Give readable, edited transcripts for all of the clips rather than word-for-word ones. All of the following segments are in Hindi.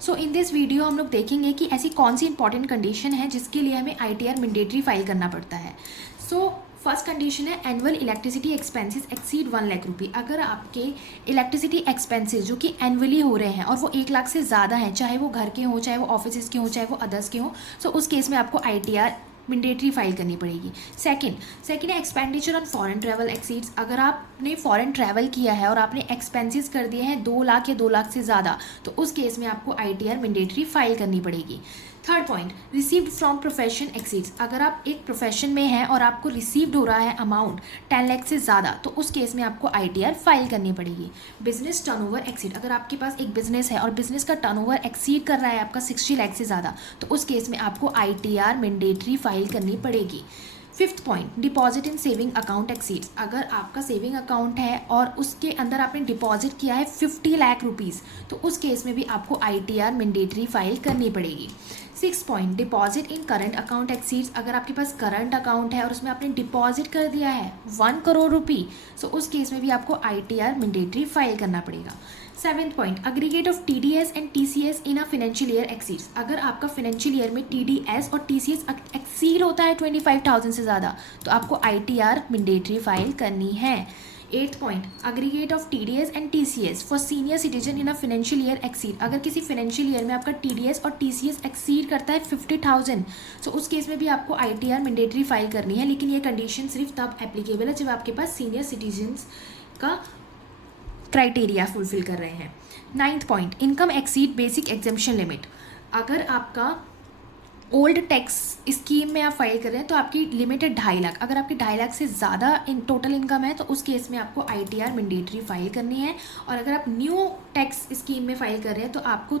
सो इन दिस वीडियो हम लोग देखेंगे कि ऐसी कौन सी इंपॉर्टेंट कंडीशन है जिसके लिए हमें ITR मैंडेटरी फाइल करना पड़ता है। सो फर्स्ट कंडीशन है annual electricity expenses exceed 1 lakh रुपये। अगर आपके इलेक्ट्रिसिटी एक्सपेंसेस जो कि एनुअली हो रहे हैं और वो 1 लाख से ज़्यादा हैं, चाहे वो घर के हों, चाहे वो ऑफिस के हों, चाहे वो अदर्स के हों, सो उस केस में आपको ITR मैंडेटरी फाइल करनी पड़ेगी। सेकंड है expenditure on foreign travel exceeds. अगर आपने फॉरेन ट्रैवल किया है और आपने एक्सपेंसेस कर दिए हैं 2 लाख या 2 लाख से ज़्यादा, तो उस केस में आपको ITR मैंडेटरी फाइल करनी पड़ेगी। Third point, received from profession exceeds. अगर आप एक प्रोफेशन में हैं और आपको रिसीव्ड हो रहा है अमाउंट 10 लाख से ज़्यादा, तो उस केस में आपको ITR फाइल करनी पड़ेगी। Business turnover exceed. अगर आपके पास एक बिजनेस है और बिजनेस का टर्नओवर एक्सीड कर रहा है आपका 60 लाख से ज़्यादा, तो उस केस में आपको ITR मैंडेटरी फाइल करनी पड़ेगी। Fifth point, deposit in saving account exceeds. अगर आपका सेविंग अकाउंट है और उसके अंदर आपने डिपॉजिट किया है 50 लाख रुपीज़, तो उस केस में भी आपको ITR मैंडेटरी फाइल करनी पड़ेगी। Six point, deposit in current account exceeds. अगर आपके पास करंट अकाउंट है और उसमें आपने डिपॉजिट कर दिया है 1 करोड़ रुपये, सो उस केस में भी आपको ITR मैंडेटरी फाइल करना पड़ेगा। Seventh point, aggregate of TDS and TCS in a financial year exceeds. अगर आपका फाइनेंशियल ईयर में TDS और TCS एक्सीड होता है 25,000 से ज़्यादा, तो आपको ITR मैंडेटरी फाइल करनी है। Eighth point, aggregate of TDS and TCS for senior citizen in a financial year exceed. अगर किसी फाइनेंशियल ईयर में आपका TDS और TCS एक्सीड करता है 50,000, सो उस केस में भी आपको ITR मैंडेटरी फाइल करनी है, लेकिन ये कंडीशन सिर्फ तब एप्लीकेबल है जब आपके पास सीनियर सिटीजन्स का क्राइटेरिया फुलफिल कर रहे हैं। Ninth point, income exceed basic exemption limit. अगर आपका ओल्ड टैक्स स्कीम में आप फाइल कर रहे हैं तो आपकी लिमिट है 2.5 लाख। अगर आपकी 2.5 लाख से ज़्यादा इन टोटल इनकम है तो उस केस में आपको ITR मैंडेटरी फाइल करनी है। और अगर आप न्यू टैक्स स्कीम में फाइल कर रहे हैं तो आपको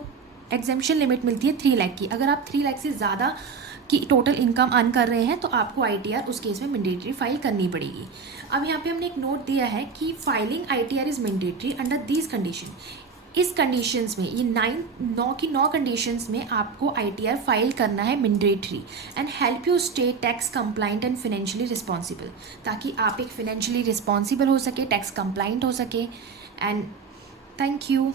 एग्जेम्पशन लिमिट मिलती है 3 लाख की। अगर आप 3 लाख से ज़्यादा की टोटल इनकम अर्न कर रहे हैं तो आपको ITR उस केस में मैंडेटरी फाइल करनी पड़ेगी। अब यहाँ पे हमने एक नोट दिया है कि filing ITR is mandatory under these condition. इस कंडीशंस में, ये 9 कंडीशंस में आपको ITR फाइल करना है mandatory and help you stay tax compliant and financially responsible, ताकि आप एक फाइनेंशियली रिस्पॉन्सिबल हो सके, टैक्स कंप्लाइंट हो सके। And thank you.